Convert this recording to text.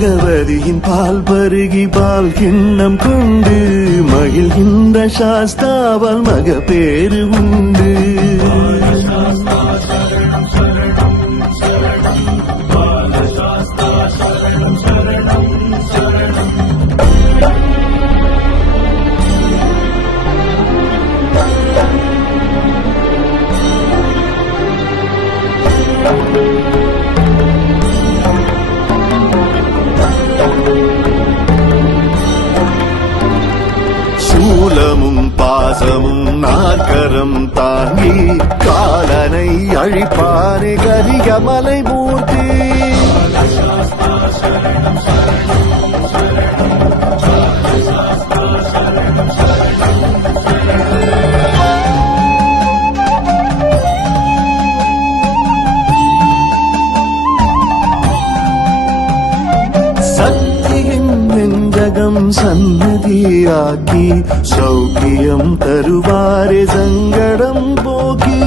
பகவதியின் பால் பருகி பால் கிண்ணம் கொண்டு மகிழ்கின்ற சாஸ்தாவால் மகப்பேறு உண்டு. சூலமும் பாசமும் நாற்கரம் தாங்கி காலனை அழிப்பானே கரிகமலை மூர்த்தி. சக்தியின் நெஞ்சகம் சன்னதியாக்கி சௌக்கியம் தருவாரே சங்கடம் போக்கி.